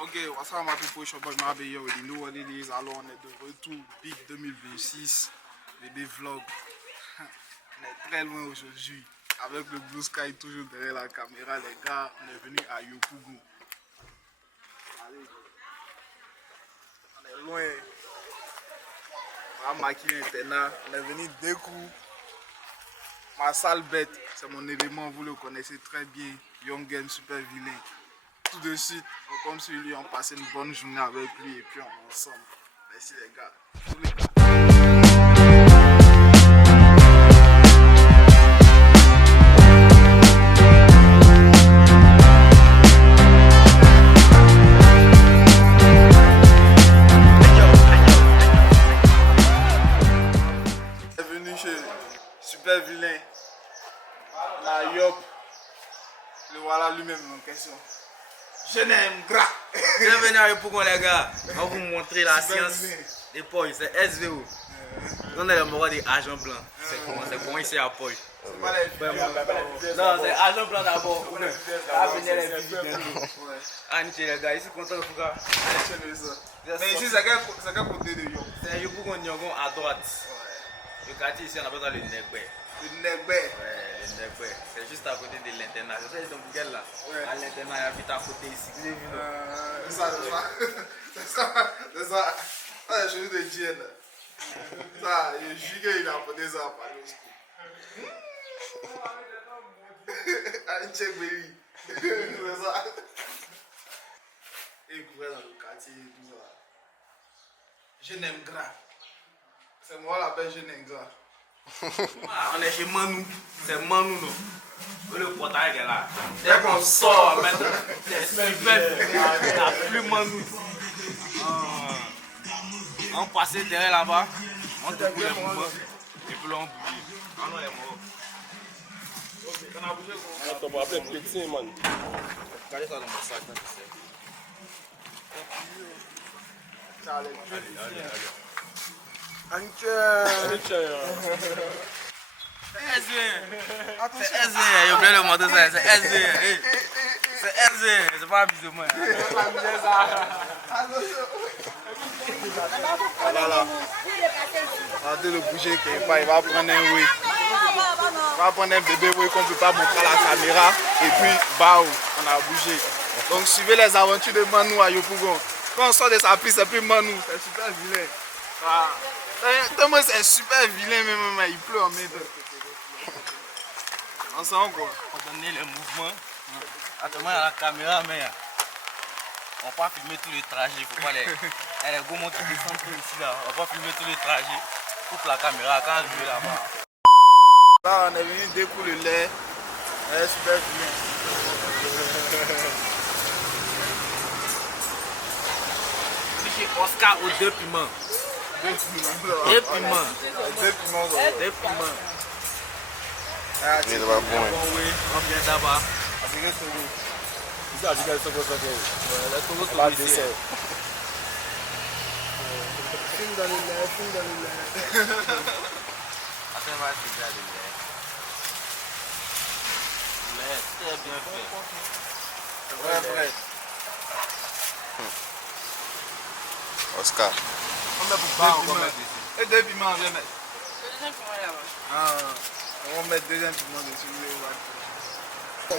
Okay, what's up my people? It's your boy Mabe here. You know what it is. Alors on est de retour, Big 2026, bébé vlog. On est très loin aujourd'hui. Avec le Blue Sky toujours derrière la caméra, les gars, on est venu à Yopougon. Allez, on est loin. On va maquiller l'internat. On est venu découvrir ma sale bête. C'est mon élément, vous le connaissez très bien. Young Game Super Vilain. Tout de suite, comme si lui, on passait une bonne journée avec lui et puis on est ensemble. Merci les gars. Tous les gars. Bienvenue chez Super Vilain. La Yop. Le voilà lui-même en question. Je n'aime gras. Bienvenue à Yopougon les gars. On va vous montrer la science des poils. C'est SVO. On est le mot des agents blancs. C'est comment ici à poil. Non, c'est agent blanc d'abord. Là, venir les visites. Ah, nickel les gars. Ici, content de vous gars. Mais ici, c'est quel côté de Yop? C'est Yopougon Nyogon à droite. Le quartier ici, on appelle ça le Negbe. Le Negbe. Ouais, le Negbe. C'est juste à côté de l'internat. C'est ça, dans Google là. Ouais. À l'internat, il habite à côté ici. Vous avez vu C'est ça. Ça, c'est chez nous de Dienne. Ça, je jure qu'il a apporté ça à Paris au school. Allez, check, baby. C'est ça. Et il courait dans le quartier et tout ça. Je n'aime gras. C'est moi la belle, je n'aime gras. On est chez Manou, c'est Manou non. Le portail est là. Dès qu'on sort maintenant, c'est super. Il n'y a plus Manou. On passait derrière là-bas, on découle les mouvements et puis là on bouge. Ah non, il est mort. On a bougé quoi? Attends, on va appeler petit, man. Regardez ça dans mon sac, tu sais. Allez. C'est SZ, j'ai oublié de montrer ça, c'est SZ. C'est SZ, c'est pas abusé moi. Voilà. Regardez le bouger qu'il va, il va prendre un oui. Il va prendre un bébé oui qu'on ne peut pas montrer à la caméra. Et puis, bah, on a bougé. Donc suivez les aventures de Manou à Yopougon. Quand on sort de sa piste, c'est plus Manou, c'est super vilain. Ah. Tellement c'est super vilain même, il pleut en même temps. Ensemble quoi. On donne les mouvements. Attends-moi à la caméra, mais on va pas filmer tous les trajets. Faut pas les gourmands qui descendent tout ici là. On va pas filmer tous les trajets. Coupe la caméra quand je vais là-bas. Là on est venu découler le lait. C'est super vilain. Je suis Oscar aux 2 piments. 2 piments. 2 piments. 2 piments. 2 piments. Ah, Il va bon. Oui, on vient d'abord. c'est que c'est beau. Il a dit qu'elle se pose à Le Togo la Togo ici. dessert. Fume dans le lait. Attends, on va se dire le lait. Le lait, très bien fait. Ouais, frère. Oscar. On a pour 2 piments. Et 2 piments, on vient mettre. Le deuxième piment est là-bas. Ah, on va mettre 2 piments dessus. On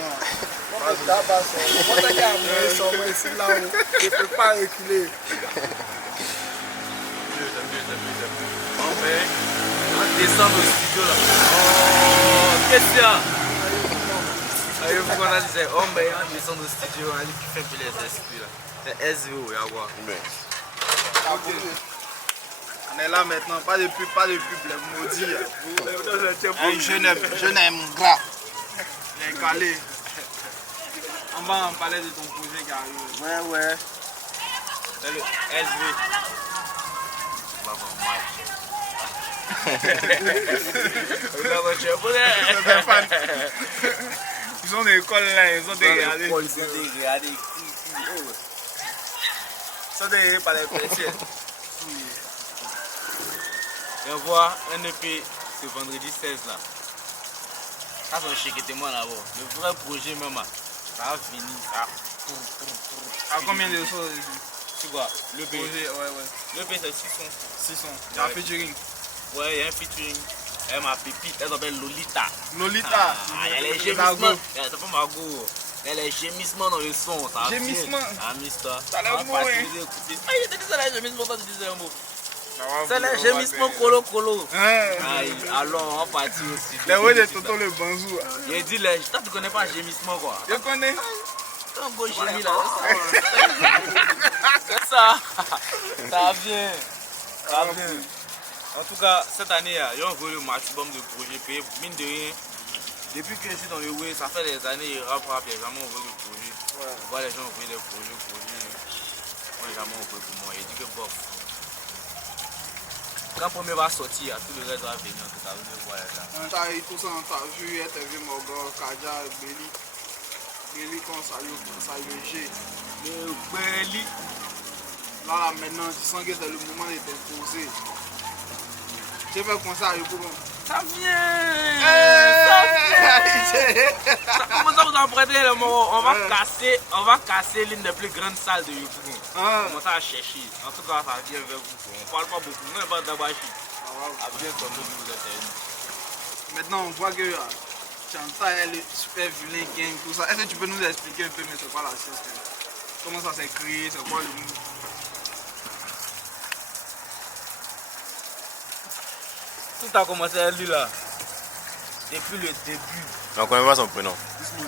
t'a qu'à amener son moi ici là-haut. Je ne peux pas reculer. On descend au studio là. Oh, qu'est-ce qu'il y a? Il faut qu'on a dit c'est homme, on descend au studio, on a dit qu'il fait un peu les esprits là. C'est SVO, y'a quoi? On est là maintenant, pas de pub, les maudits. Je n'aime gras. Les calés. On va en parler de ton projet qui arrive. Ouais. C'est le SV. On va voir Ils ont des écoles là, ils ont des regardés. Ils sont dégradés. Ils sont des par les policiers. Et on voit un EP ce vendredi 16 là. Ça c'est un chiquetement là-bas. Le vrai projet même, ça va finir, ça va À combien de sons Tu vois, le P. projet? Ouais. Le P c'est 600. 600. Il y a un featuring. Ouais, il y a un featuring. Elle m'a pépite, elle s'appelle Lolita. Lolita. Il y a les Margot. gémissements. C'est pas Margot. Il y a les gémissements dans le son. Ça Gémissements. Amuse-toi. T'as l'air beau, hein. Ah, il te dit ça, les gémissements, toi tu disais un mot. Ça va, C'est on va les gémissements faire- colo. Hein. Aïe, alors on va partir aussi. Les ouais de Toto le Banzou. Il dit, toi tu connais pas gémissement quoi. Je connais. C'est un beau génie là. C'est ça. Ça vient. Ça vient. En tout cas, cette année, ils ont envoyé le maximum de projets payés. Mine de rien, depuis que je suis dans le web, ça fait des années, il rap, il n'y a jamais envoyé de projet. On voit les gens envoyer des projets. On n'a jamais envoyé pour moi. Il dit que bof. Quand le premier va sortir, tout le reste va venir. Tout ça, vous voir les gens. T'as eu tout ça, t'as vu, TV Morgan, Kaja, Belly. Belly comme ça, le G. Le Belly. Là, maintenant, je sens que c'est le moment d'être posé. J'ai fait comme ça, pour Ça vient. Ça vient. Comment ça vous en prenez le mot? On va casser l'une des plus grandes salles de YouTube. Commencez à chercher. En tout cas, ça vient vers vous. On parle pas beaucoup. On n'est pas d'Abachi. À bien comme nous êtes. Maintenant, on voit que Chanta est le super vilain gang, tout ça. Est-ce que tu peux nous expliquer un peu, mais c'est quoi la chose? Comment ça s'est créé? C'est quoi le mot? Tout a commencé à lui là. Depuis le début. On connaît pas son prénom.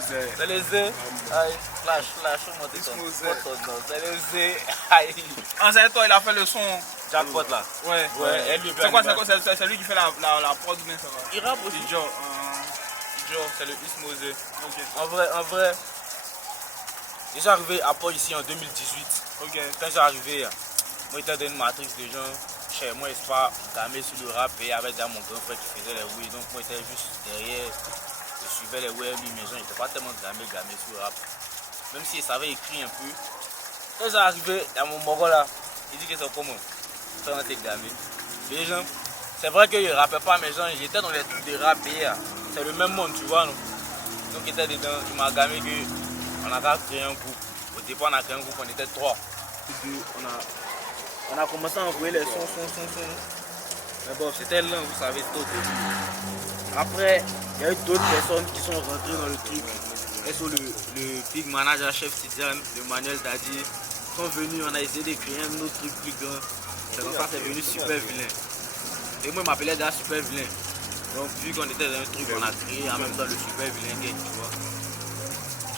C'est les Z. Aïe, flash, on monte ton nom. C'est les Z. Aïe. Ah, c'est toi, il a fait le son. Jackpot là. Ouais. Elle lui C'est quoi, c'est lui qui fait la prod ou bien ça va? Il rappe aussi. Joe, c'est le Ismosé. En vrai, je suis arrivé à Pau ici en 2018. Ok. Quand j'ai arrivé, moi j'étais dans une matrix de gens. Chez moi, je suis pas gamé sur le rap et il y avait déjà mon grand frère qui faisait les oui. Donc moi j'étais juste derrière. Je suivais les ouais, lui, mes gens n'étaient pas tellement gamé sur le rap. Même s'il savait écrire un peu. Quand j'ai arrivé, il y a mon mogo là. Il dit que c'est comment? Quand t'es gamé. Les gens, c'est vrai que je rappais pas mes gens, j'étais dans les trucs de rap et c'est le même monde, tu vois. Non? Donc j'étais dedans, il m'a gamé que on a créé un groupe. Au départ, on a créé un groupe, on était 3. On a commencé à envoyer les sons. Mais bon, c'était lent, vous savez, tout. Après, il y a eu d'autres personnes qui sont rentrées dans le truc. Elles sont le big manager, chef Tidiane, le Manuel Dadi. Sont venus, on a essayé de créer un autre truc plus grand. C'est comme ça c'est devenu super vilain. Et moi, je m'appelais déjà super vilain. Donc, vu qu'on était dans un truc, on a créé en même temps le super vilain gang, tu vois.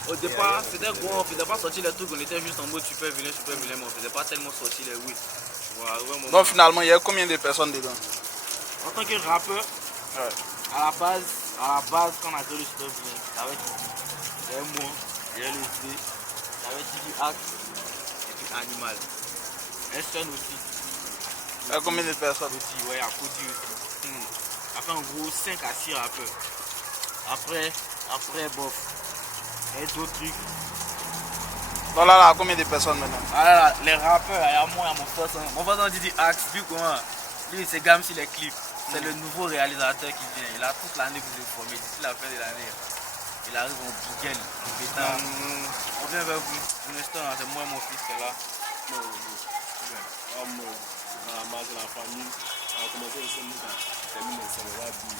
Au départ, c'était gros, on ne faisait pas sortir les trucs, on était juste en mode super vilain, mais on ne faisait pas tellement sortir les oui. Tu vois, donc finalement, il y a combien de personnes dedans? En tant que rappeur, à la base, quand on a créé le super vilain, il y avait moi, il y avait le Z, il y avait Digi Axe et puis Animal. Eston aussi. Il y a combien de personnes? Cody, ouais, à Cody aussi. Après, en gros, 5 à 6 rappeurs. Après, bof. Il y a d'autres trucs. Donc là, combien de personnes maintenant? Ah là, les rappeurs, il y a moi, il y a mon pote. Mon pote, on dit Axe, vu comment. Lui, c'est gamme sur les clips. C'est le nouveau réalisateur qui vient. Il a toute l'année pour le former. D'ici la fin de l'année, il arrive en Bouguel, en pétard. On vient vers vous. Pour l'instant, c'est moi et mon fils qui est là. Dans la masse de la famille, on a commencé ensemble, on termine ensemble, on va dire.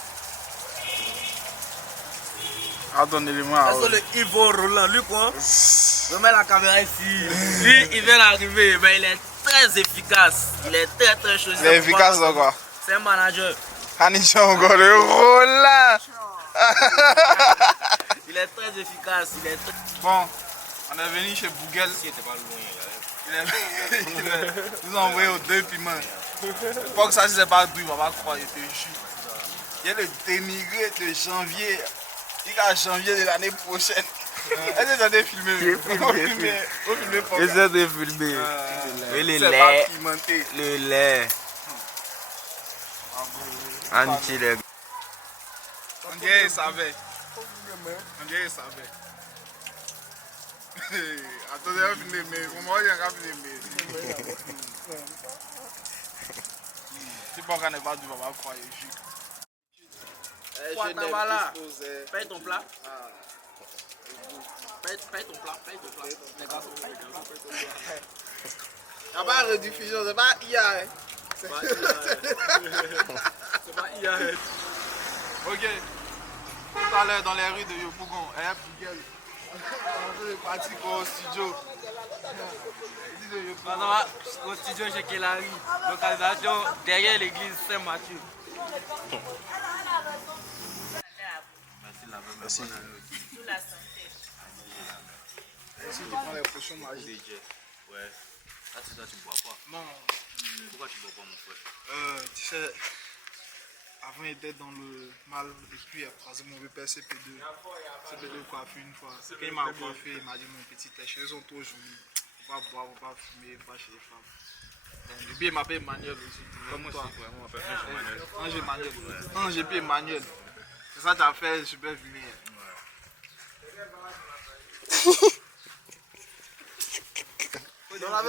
Ah, donnez-le-moi. Est-ce que le Ivo Roland, lui quoi? Je mets la caméra ici. Lui, il vient d'arriver, mais il est très efficace. Il est très chaud. Il est efficace donc quoi? C'est un manager. Hanichon, encore le Roland. Il est très efficace. Bon, on est venu chez Bouguel. Il était pas loin. Ils nous ont envoyé aux 2 piments. Pas que ça, si c'est pas d'où, il va pas croire, il te jure. Il y a le dénigré de janvier. Il y a janvier de l'année prochaine. Est-ce que tu as filmé? Vous filmez pas. Essaie de filmer. Le C'est lait. pas pimenté. Le lait. Anti les. On dirait qu'il savait. On dirait qu'il savait. Attendez, on va filmer, mais comment il y a un filmer? Si bon qu'on n'est pas du papa, croire, il jure. Paye ton plat. Paye paye ton plat. Les garçons, paye ton plat. Y'a pas de rediffusion, c'est pas IA. Hein. C'est pas IA. Ok. Tout à l'heure dans les rues de Yopougon, Bigel. On est parti au studio. On va au studio chez Kelari, localisation derrière l'église Saint-Mathieu. Merci. Ici, tu prends les potions magiques. Ouais. Là, tu bois pas. Non. Pourquoi tu bois pas, mon frère? Tu sais, avant il était dans le mal et puis il a croisé mon père CP2. CP2 coiffé une fois. Quand il m'a coiffé, il m'a dit mon petit, tes cheveux sont trop jolis. On va boire, on va fumer, on va chez les femmes. Donc, depuis il m'appelle Emmanuel aussi. Comment toi? c'est quoi? On va faire un Manuel. Ange Emmanuel. Ange et puis Emmanuel. C'est ça que tu as fait super vilain.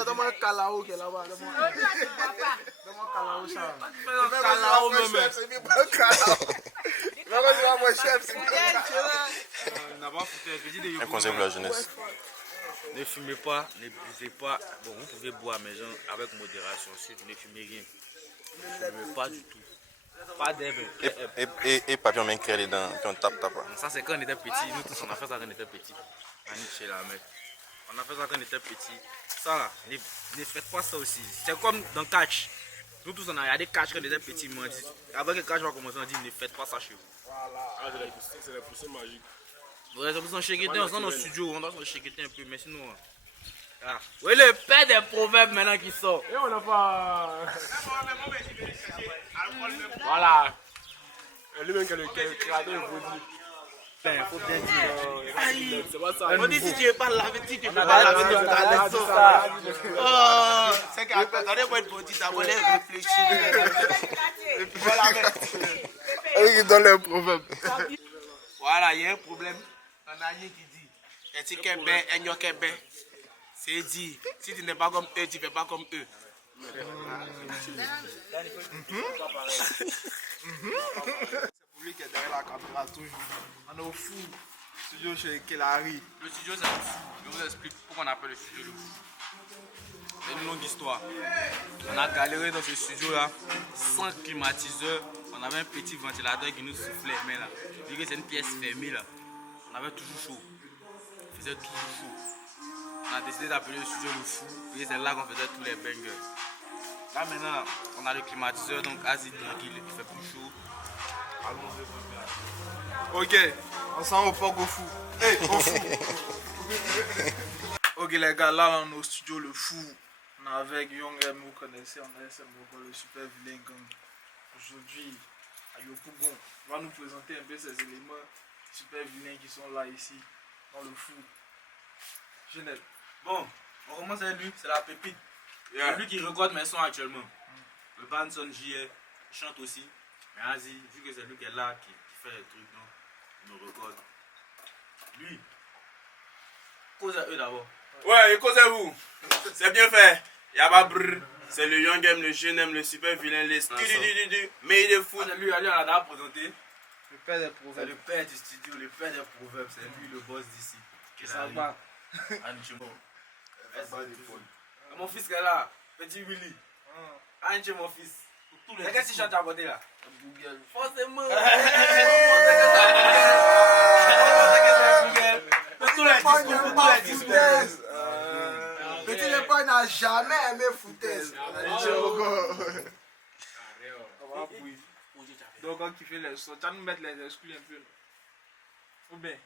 Donne-moi un calao qui est là-bas. Donne-moi un calao, ça. Un calao, même. C'est pas un calao. Donne-moi mon chef. On a pas foutu. Je dis des Un conseil pour la jeunesse. Ne fumez pas, ne buvez pas. Bon, vous pouvez boire, mais genre avec modération. Surtout, ne fumez rien. Ne fumez pas du tout. Pas d'herbe. Et papier, on met créé les dents, puis on tape. Ça, c'est quand on était petit. Nous tous, on a fait ça quand on était petit. Chez la mec. On a fait ça quand on était petit. Ça là, ne faites pas ça aussi. C'est comme dans catch. Nous tous, on a regardé catch quand on était petit. Mais on dit, avant que catch va commencer, on dit ne faites pas ça chez vous. Ah, c'est les poussées magiques. Ouais, c'est pour ça qu'on on est dans le studio, on doit se chiqueter un peu, mais sinon. Ah. Oui, le père des proverbes maintenant qui sort. Et on n'a pas. Voilà. Lui-même qui est le créateur de Vaudou. Ben, faut bien dire. C'est pas ça. On dit si tu veux pas laver, tu peux pas laver, tu peux pas laver ça. Oh, c'est qu'attendez-moi une petite, ça va réfléchir. Et puis voilà, Il donne les proverbes. voilà, il y a un problème. On a rien qui dit. Et si quelqu'un est un c'est dit, si tu n'es pas comme eux, tu ne fais pas comme eux. C'est pour lui qui est derrière la caméra toujours. On est au fou. Studio chez Kelari. Le studio, c'est le fou. Je vous explique pourquoi on appelle le studio le fou. C'est une longue histoire. On a galéré dans ce studio-là, sans climatiseur. On avait un petit ventilateur qui nous soufflait, mais là, vu que c'est une pièce fermée, là, on avait toujours chaud. On faisait toujours chaud. On a décidé d'appeler le studio le fou, et c'est là qu'on faisait tous les bangers. Là maintenant, on a le climatiseur, donc assis tranquille, il fait plus chaud. Allons-y. Ok, on s'en va au fou. Hey, au fou. Ok les gars, là on est au studio le fou. On est avec Young M, vous connaissez, on est SM, le super vilain gang. Aujourd'hui, à Yopougon, on va nous présenter un peu ces éléments super vilains qui sont là ici, dans le fou. Genève. Bon, on commence avec lui, c'est la pépite. C'est lui qui recorde mes sons actuellement. Le Banson JR, il chante aussi. Mais vas-y, vu que c'est lui qui est là, qui fait les trucs, donc il me recorde. Lui, cause à eux d'abord. Ouais, écoutez-vous. C'est bien fait. Y'a pas brrr. C'est le Young M, le jeune M, le super vilain, les mais il est fou. Lui, on l'a déjà présenté. Le père des C'est proverbes. le père du studio, le père des proverbes. C'est lui le boss d'ici. Ça va. Mon fils qui est là, petit Willy. Anche mon fils. C'est qu'est-ce que tu chantes à côté là? Forcément. Petit Léopold n'a jamais aimé foutaise. Donc quand il fait les sons, tu vas nous mettre les exclus un peu. Ou bien?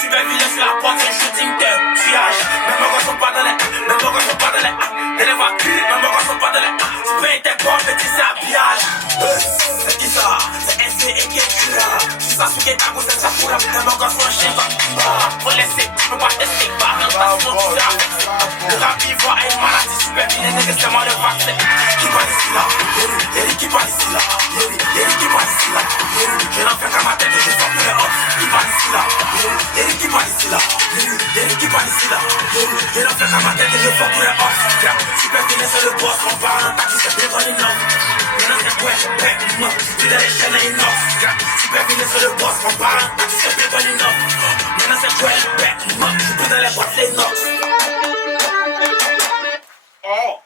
Super vilain sur la porte, c'est shooting de tuage. Même quand je sont pas dans les, même quand je sont pas dans les, piquer ta grossesse, ça fout la putain de gosse, un chien comme faut laisser, tu peux pas tester, pas un patient, tu sais avec. Le rap, il voit une maladie super vilaine, nécessairement le vaccin. Qui parle ici là, Yeri qui parle ici là, Yeri qui parle ici là, je n'en fais qu'à ma tête et je sors pour les hommes. Qui parle ici là, Yeri qui parle ici là, Yeri qui parle ici là, je n'en fais qu'à ma tête et je sors pour les hommes. Super vilain, c'est le boss, on parle en taxi, c'est bien connu, non. Maintenant c'est quoi, non, tu l'as les chaînes et non. Super vilain, c'est le boss, on parle en taxi, c'est bien connu, non. Maintenant c'est quoi, non, tu peux dans les boîtes, les nox. Oh!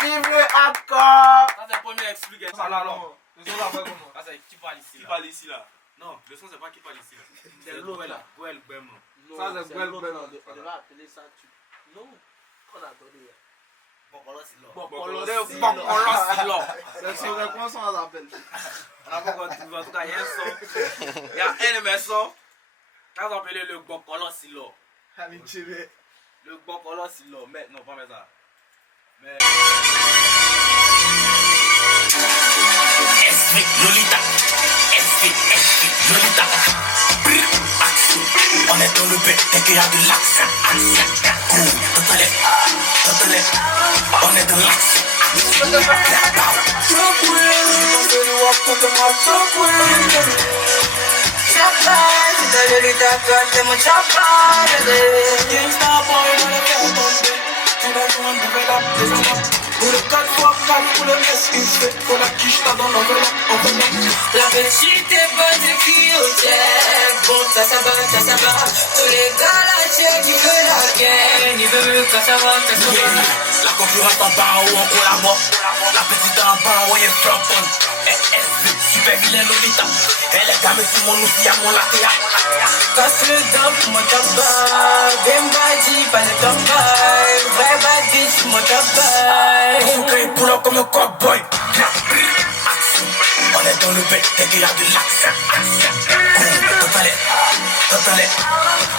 Vive le hardcore! Ça, c'est le premier explication. Ça, là, non. Le son, là, comment? Ça, c'est qui parle ici Qui là. parle ici là? Non, le son, c'est pas qui parle ici là. C'est l'autre là. Goël Bem là. Ça, c'est Gwel Ben. On devait appeler ça tu. Non, on a donné. Bon, voilà, c'est là. C'est sur le point, ça, on l'appelle. On n'a pas encore trouvé. En tout cas, il y a un son. Il y a un de mes sons. Quand on appelait le Bokolo Silo. Allez, tirer. Le Bokolo Silo. Mais non, pas mettre ça. Mais. SV Lolita, SV Lolita. On est dans le bec, dès qu'il y a de l'action. On est dans l'action. Pour le 4x4, pour le SUV, pour la quiche, t'as dans l'enveloppe. La petite est bonne, c'est qui au check. Bon, ça va. Tous les gars là, check, ils veulent la gaine. Ils veulent que ça va. La concurrence en bas ou on collabore. La petite en bas ou il est flop on. Super vilain Lolita. Et les gars me font mon outil à mon latte. Casse le dump, mon tabac. Game body, pas de tabac. Vrai bad bitch, mon tabac. Faut qu'il pull up comme un cowboy. On est dans le bec, dès qu'il y a de l'action. Totalé.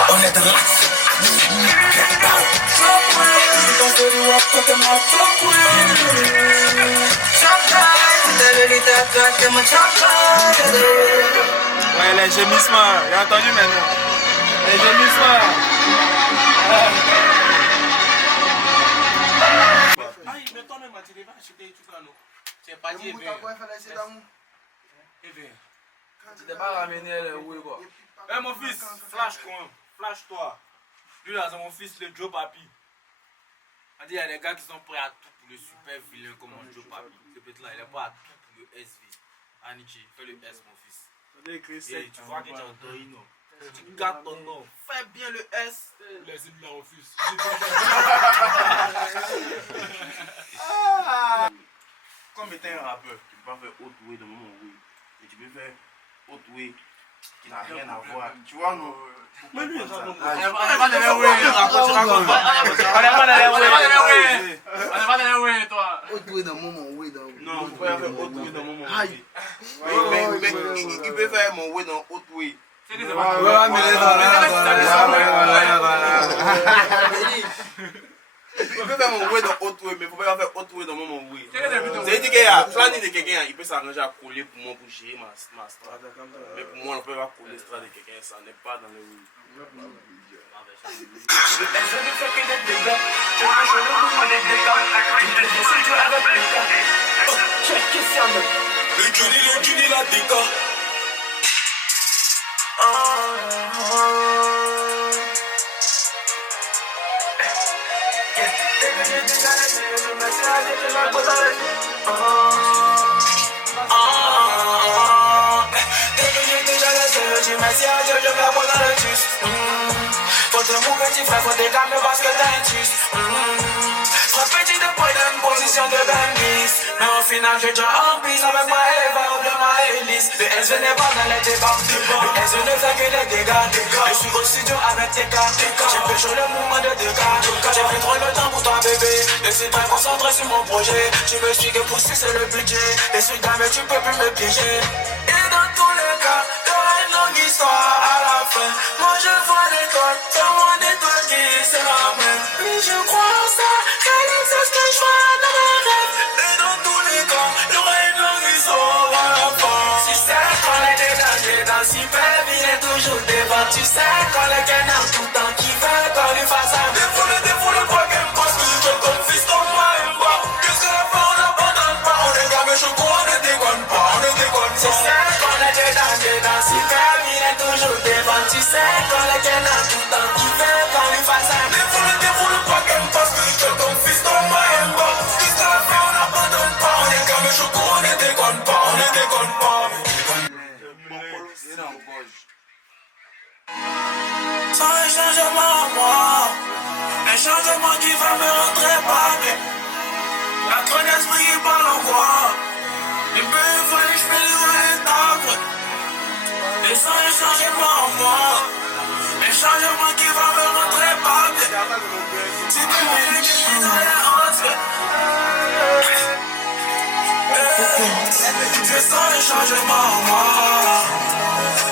On est dans l'action. Ouais, les gémissements, j'ai entendu maintenant. Les gémissements. Ah, mais toi-même, tu devais acheter tout ça, non? Tu n'es pas dit, eh bien. Tu t'es pas ramené le oui, quoi. Eh, mon fils, flash-toi. Lui, là, c'est mon fils, le Joe Papi. On dit, il y a des gars qui sont prêts à tout pour le super vilain comme Joe Papi. Ce petit-là, il est pas à tout pour le SV. Anichi, fais le S, mon fils. Et tu vois que tu as endormi, non? Tu gardes ton nom. Fais bien le S. Laissez bien au fils. Comme étant un rappeur, tu peux pas faire autre way dans mon way. Mais tu peux faire autre way qui n'a rien à voir. Tu vois, non? Mais lui, On n'est pas dans les way, toi. Autre oui dans mon oui dans. non, tu peux faire autre way dans mon way. Mais il peut faire mon way dans autre way. C'est que c'est pas. Tu peux faire mon way dans autre way, mais il faut pas faire autre way dans mon way. C'est-à-dire qu'il y a plein de quelqu'un, il peut s'arranger à coller pour moi pour gérer ma strat. Mais pour moi, on ne peut pas coller strat de quelqu'un, ça n'est pas dans le way. Le Johnny la déca. Faut te mourir, petit frère, faut te calmer parce que t'as un tus. Frappe petit de poil dans une position de bandis. Mais au final, j'ai déjà en piste avec ma Eva ou bien ma Elise. Le SV n'est pas dans les débats. Le SV ne fait que des dégâts. Je suis au studio avec tes gars. J'ai pécho le mouvement de dégâts. J'ai pris trop le temps pour toi, bébé. Je suis très concentré sur mon projet. Tu me suis que pousser, c'est le budget. Et suis mais tu peux plus me piéger. Et dans tous les cas, t'auras une longue histoire à la fin. Moi je vois l'étoile, c'est mon étoile qui c'est la même. Oui, je crois en ça, réaliser ce que je vois dans mes rêves. Et dans tous les cas, y'aura une longue histoire à la fin. Si c'est dans super vilain toujours devant. Tu sais quand le canard tout le temps qui veut qu'on lui fasse un défoule, quoi qu'elle me passe. Que je comme fils comme moi et moi. Qu'est-ce que la fin on n'abandonne pas. On est gamins choco, on ne déconne pas. Tu sais quand le canard super vilain toujours devant. Tu sais quand le canard tout le temps qui veut qu'on lui fasse un défoule, quoi qu'elle me passe. Que je comme fils comme moi et moi. Qu'est-ce que la fin on n'abandonne pas. On est gamins choco, on ne déconne pas. Sans un changement en moi, un changement qui va me rentrer par bien. La grande esprit qui parle en moi, les belles fois les cheveux les arbres. Et sans un changement en moi, un changement qui va me rentrer par bien. Si tu veux que je suis dans la honte, je sens un changement en moi,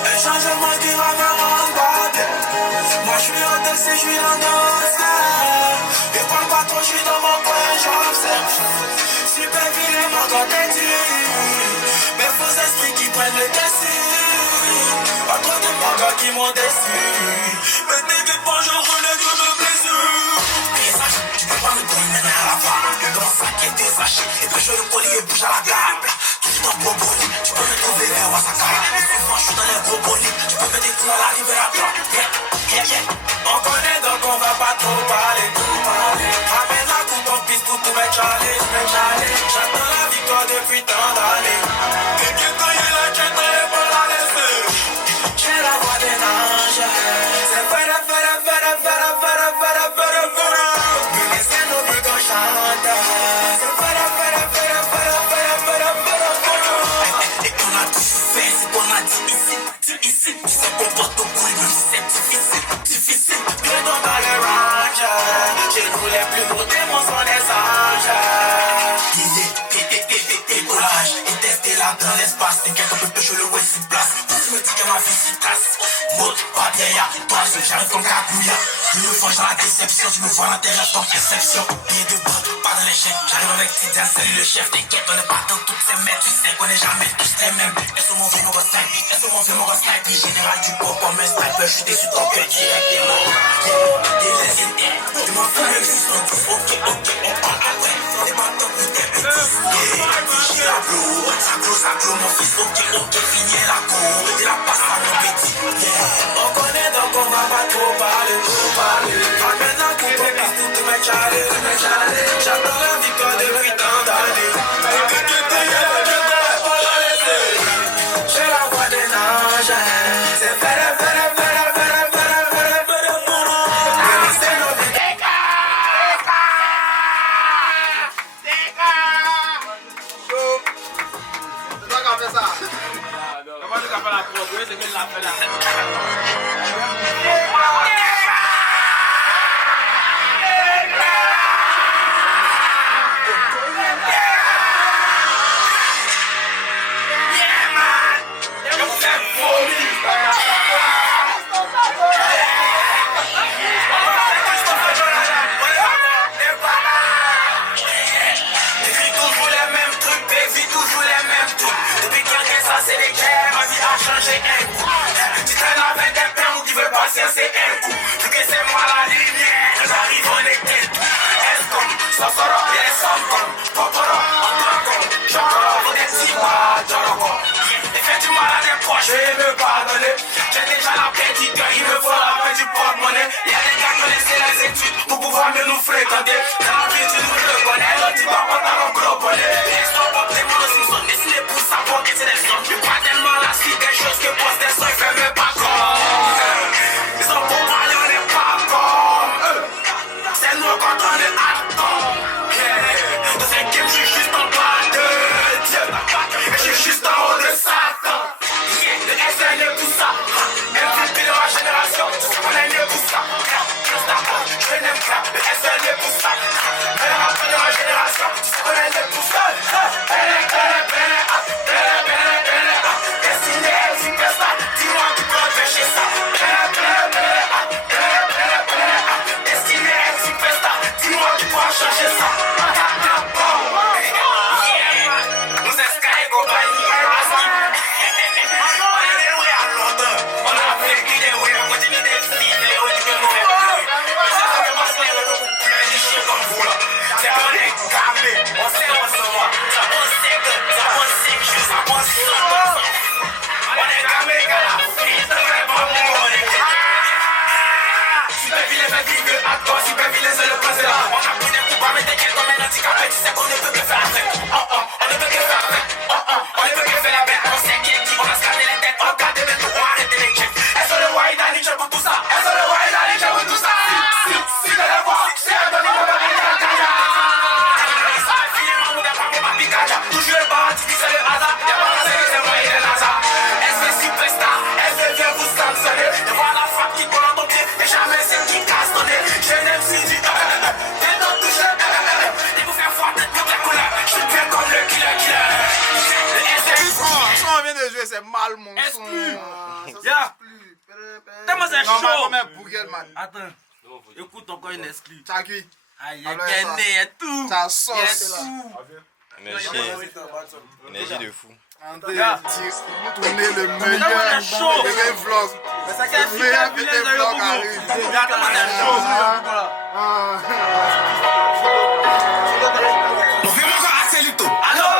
un changement qui va me rendre par bien. Moi je suis en taxi, je suis dans le et parle pas trop, je suis dans mon coin, j'observe. Super vilain, mon quand t'es dit. Mes faux esprits qui prennent le dessus. Pas trop de mangas qui m'ont déçu. Mais t'inquiète pas, je relève de plaisir. Paysage, tu peux pas me donner à la fin. Dans mon sac et des sachets. Et puis je le collier bouge à la gamme. Tout en bobolie, tu peux me trouver vers Wasaka. Et souvent je suis dans les gros bolides. Tu peux me détruire à l'arrivée à toi. On connaît donc on va pas trop parler. Ramène la coupe en piste pour tout mettre chalet. J'attends la victoire depuis tant d'années. Et bientôt il y a la quête, on est pas la laisser. J'ai la voix des anges. C'est fera. Mais laissez nos vies qu'on chante. C'est fera. Et on a tout fait, c'est qu'on a dit ici. Tu sais qu'on porte au bout, même si c'est difficile. Bien dans les ranges, chez nous les plus gros démons sont les anges. Décollage, et tester là dans l'espace. T'inquiète, on peut pêcher le web sur place. Tu me dis que ma vie s'y trace. Mode, pas bien, y'a. Toi, j'arrive comme Kaguya. Je me forge dans la déception, je me vois à l'intérieur comme exception. Pied de bord, pas dans l'échec. J'arrive avec Tidiane, salut le chef. T'inquiète, on est pas dans toutes ces mètres. Tu sais qu'on est jamais tous les mêmes. Est-ce mon vieux mon snipe? Est-ce mon vieux mon snipe? Général du pop comme un sniper, je suis déçu ton cœur directement. Et les idées, je m'en fous même si sont tous. Ok, on parle après. C'est pas top, vous t'es j'ai la blue, ça clôt, mon fils, ok, fini la cour, et la passe à mon petit. On connaît donc on va pas trop parler. Ramène la coupe, on passe tout mes chalets. J'attends la victoire depuis tant d'années. J'ai la voix des anges. C'est fera. C'est les guerres, ma vie a changé un coup. Tu traînes avec des plans qui veulent passer, c'est un coup. Vu que c'est moi la lumière, j'arrive, on est tête. Est-ce Sosoro, les sommes Poporo, on dragon, Chokoro, vous êtes si bas, Joroko. Effectivement, la des proches, je vais me pardonner. J'ai déjà la petite gueule, il me faut la main du porte-monnaie. Y'a des gars qui ont laissé les études pour pouvoir mieux nous fréquenter. Dans la vie, tu nous le connais, l'autre, tu vas pas dans un gros bonnet. Laisse-toi pas, t'es mon Simpson, mais si les pouces, ça va, et c'est des sons. Pas tellement la suite des choses que poste des sons, il fait même pas comme. Ils sont pour parler, on n'est pas comme. C'est nous quand on est hardcore. Dans cette game, je suis juste en bas de Dieu. Et je suis juste en haut de Satan. Le SN et tout ça. MVP de ma génération. On est né pour ça. Je n'aime pas. Le SN et tout ça. Le rappeur de ma génération. excusez, c'est mal mon son. Exclu. Ça Ya. s'exclut. Tellement c'est Non, chaud. mais Bougel, man. Attends. Écoute encore une exclue. T'as qui? Aïe, Alors, il y a ça. né, il y a tout. Ta sauce. Il y a tout. Énergie de fou. André, Ya. tournez le Tellement meilleur c'est chaud. bébé vlog. Le meilleur bébé vlog arrive. Ya, tellement c'est chaud. Mon vieux mon gars, Acelito. Allô?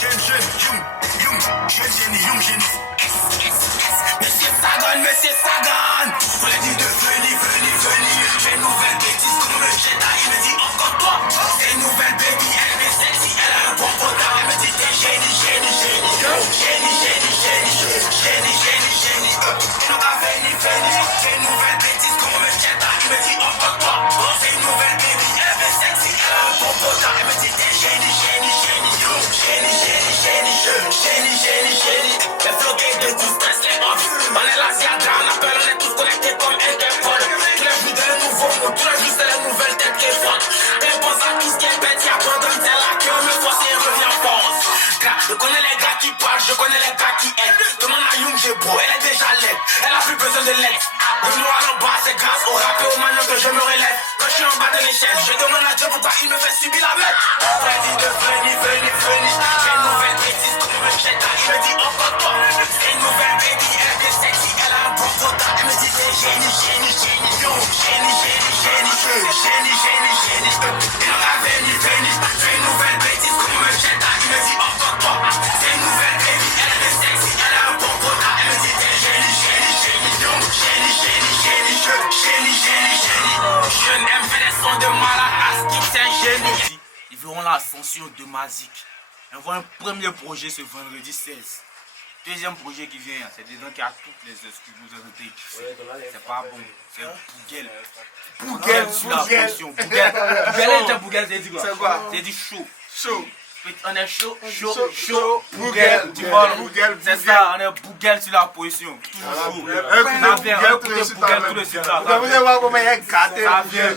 Jeune génie. Monsieur Sagan. On l'a dit de venir. J'ai une nouvelle bêtise comme le Jedi. Il me dit encore toi. C'est une nouvelle baby, elle est sexy. Elle a un bon quota. Elle me dit t'es génie. Et nous a veni. J'ai une nouvelle bêtise comme le Jedi. Il me dit encore toi. C'est une nouvelle baby, elle est sexy. Elle a un bon quota. Elle me dit t'es génie. Les floqués de tout stress, les off. On est là, c'est à on appelle, on est tous connectés comme Interpol. Tous les jours, de nouveaux mots, tous les jours, c'est les nouvelles têtes qui font. Et pense à tout ce qui est bête, y'a pas de tel là, que me force et revient en force. Je connais les gars qui parlent, je connais les gars qui aident. Demande à Young, j'ai beau, elle est déjà laide. Elle a plus besoin de l'aide. Le noir en bas, c'est grâce au rap et au manion que je me relève. Quand je suis en bas de l'échelle, je demande à Dieu pourquoi il me fait subir la bête. Freddy de venir. J'ai une nouvelle bêtise comme un jet. Il me dit encore toi. C'est une nouvelle baby, elle est sexy. Elle a un bon quota. Elle me dit t'es génie. Yo, génie. Il en a venu. J'ai une nouvelle bêtise comme un jet. Il me dit encore toi. C'est une nouvelle baby, elle est sexy. Elle a un bon quota. Elle me dit t'es génie. Yo, je n'aime faire des sons de malade. Asking, c'est un génie. Ils verront l'ascension de Mazik. On voit un premier projet ce vendredi 16. Deuxième projet qui vient, c'est des gens qui a toutes les excuses. Vous avez été kiffé. C'est pas bon. C'est Bougel sur la pression. Bougel, c'est dit quoi? C'est quoi? C'est dit chaud. Chaud. On est chaud. Bougel. Tu vois, Bougel. c'est ça, on est Bougel sur la position. Toujours chaud. Ça vient, écoutez Bougel tout de suite. Vous allez voir comment il est gâté. Ça vient,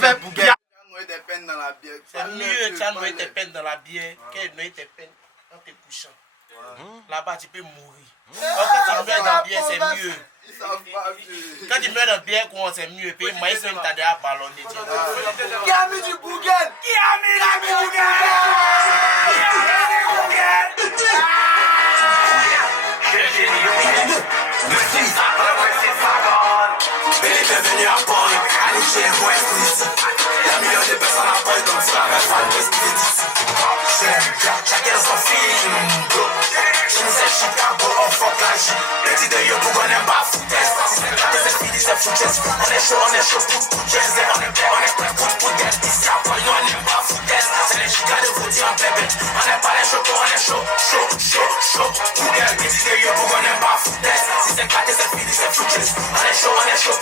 c'est Bougel. Des peines dans la bière. C'est mieux, tu as noyé tes peines dans la bière qu'elle noyer tes peines en te couchant. Là-bas, tu peux mourir. Quand tu meurs dans la bière, c'est mieux. Ils savent pas, vieux. Quand tu meurs dans la bière, c'est mieux. Et puis, Maïs même t'a déjà ballonné. Qui a mis du Bougel? Bienvenue à Paris, allez chez moi, ici. Y'a millions de personnes à Paris, donc c'est la même fan de ce qui est d'ici. Chacun son film, bro. Je nous ai Chicago, on fuck la J. Petit de yo, pour qu'on aime pas foutaise. Si c'est là, c'est fini, c'est foutaise. On est chaud, pour jazz. On est prêt, pour gueule. Ici à Paris, nous on aime pas foutaise. C'est les gigas de vous dire en bébé. On est pas les chauds, on est chaud, pour gueule. Petit de yo, pour qu'on aime pas foutaise. Si c'est éclaté, c'est fini, c'est foutaise. On est chaud,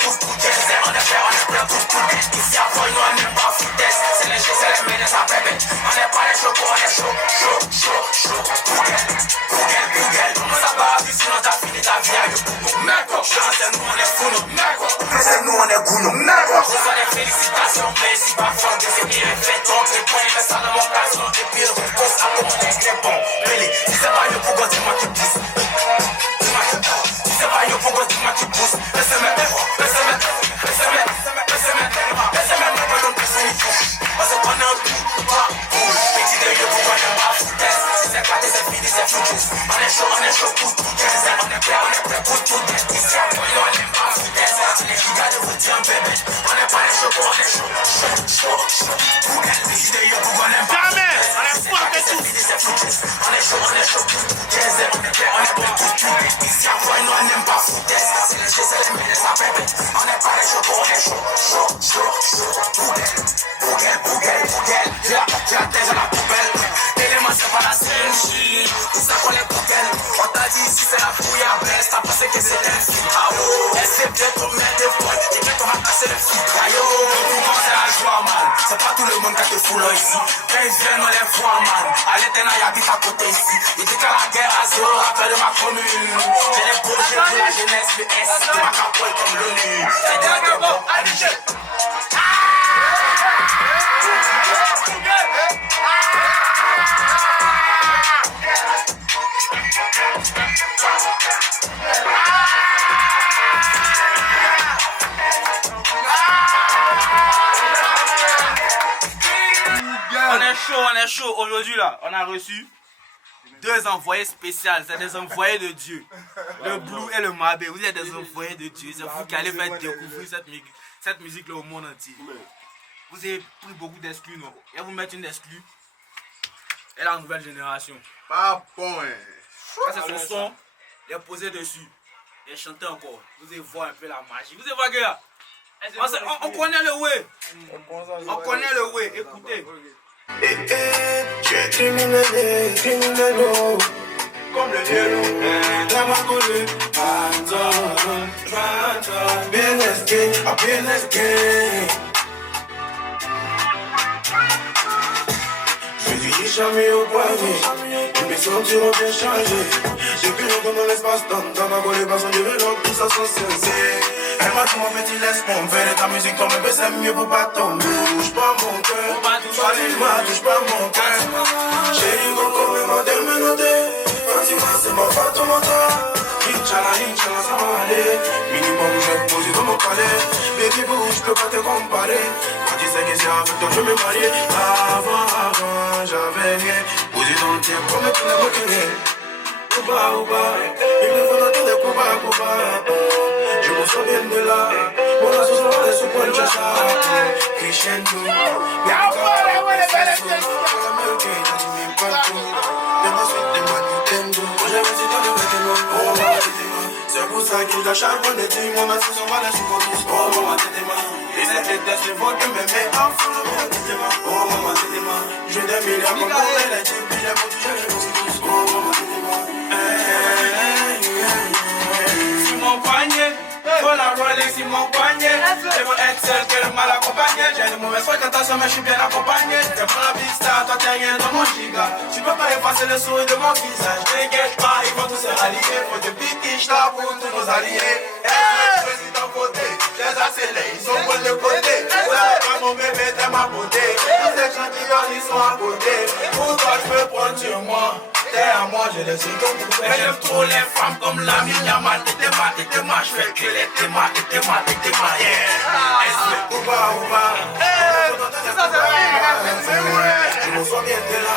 pour jazz. On est prêt, pour gueule. Ici à Paris, nous on aime pas foutaise. C'est les chauds, c'est les ménages à bébé. On est pas les chauds, on est chaud, pour gueule. Ça va, sinon t'as fini ta vie à yo. C'est nous, on est fou, c'est nous, on est goulou. On reçoit des félicitations, mais si pas fort, c'est qui est fait. Donc les points, mais ça dans mon casson. Et puis le repose à comment on est bon. Billy, si c'est pas yo, pourquoi dis-moi qui pousse? Si c'est pas yo, pourquoi dis-moi qui pousse? Laissez-moi, parce qu'on a un coup, pas bouge. Petit de yo, pourquoi j'aime pas foutaise? Si c'est éclaté, c'est fini, c'est foutus. On est chaud, pour jazz. On est prêt, pour tout net. Ici à toi, on n'aime pas foutaise. C'est les gigas de vous dire un bébé. On est pas les chauds, on est chaud. Petit de yo, pourquoi on n'aime pas foutaise? On est fou, c'est fini, c'est foutus. On est chaud, pour jazz. On est prêt, pour tout net. Ici à toi, on n'aime pas foutaise. C'est les chauds, c'est les ménages à bébé. On est pas les chauds, on est chaud. Bougel, tu la tête à la poubelle. L'élément c'est pas la same shit. Tout ça qu'on est Bougel. On t'a dit si c'est la bouillabaisse, t'as pensé que c'était un film. Ah oh, elle sait bien ton mettre des points. Et bien t'auras cassé le fil. Ayo, le Bougel c'est la joie man. C'est pas tout le monde qui a te foule ici. Quand ils viennent on les voit man. Allez t'en a habite à côté ici. Il dit que la guerre à zéro rappelle de ma commune. J'ai des projets pour la jeunesse, le S. De ma capote comme l'ONU. C'est de la guerre bon, allez. on est chaud. Aujourd'hui, là, on a reçu 2 envoyés spéciaux. C'est des envoyés de Dieu. Le Blue et le Mabé. Vous êtes des envoyés de Dieu. C'est vous qui allez faire découvrir cette musique-là au monde entier. Vous avez pris beaucoup d'exclus, non? Et vous mettre une exclue. Et la nouvelle génération. Pas bon, hein. Ça, c'est son son. Il est posé dessus. Et chanter encore. Vous allez voir un peu la magie. Vous allez voir que là. On connaît le way. On connaît le way. Écoutez. Tu es criminel, criminel, comme le dieu, la macolée, business game, a business game. Je dis jamais au poignet, mes sentiments bien changés. Depuis longtemps dans l'espace-temps, ta macolée va s'en développer, tout ça sans cesser. Elle m'a dit mon petit laisse-moi faire de ta musique comme un peu c'est mieux pour pas tomber. Touche pas mon cœur, Fatima touche pas mon cœur. Chérie Coco mais m'a déménagé. Fatima c'est ma Fatoumata. Inch'Allah ça va aller. Minimum je vais te poser dans mon palais. Baby boo je peux pas te comparer. Quand tu sais que c'est avec toi je vais me marier. Avant j'avais rien. Posé dans le tien promets que tu n'aimes que rien. Ouba, il me faut attendre Cuba. Je me souviens de là, mon association est sur point de chacha. Crescendo, c'est pour ça qu'il a charbonné, mon association va la supporter. Oh maman, et cette tête c'est votre mémé, enfant, oh maman, je n'ai mis la main pour elle, j'ai pris la moto, je l'ai tous. Oh maman, Mon poignet, pour la Rolex, c'est mon poignet. Je veux être seul que le mal accompagné. J'ai de mauvaises fréquentations, mais je suis bien accompagné. T'es pas la big star, toi t'es rien dans mon giga. Tu peux pas effacer le sourire de mon visage. T'inquiète pas, ils vont tous se rallier. Faut des big là pour tous nos alliés. Le président voté, les accélés, ils sont bons de côté. Pas mon bébé, t'es ma beauté. Tous ces gens qui viennent, ils sont à côté. Pour toi, je peux prendre sur moi. T'es à moi, je décide de tout faire. J'aime trop les femmes comme la Minyama. T'es ma, je fais que les t'es ma, yeah. Est-ce que ouba, c'est ça, c'est vrai. je me souviens de là.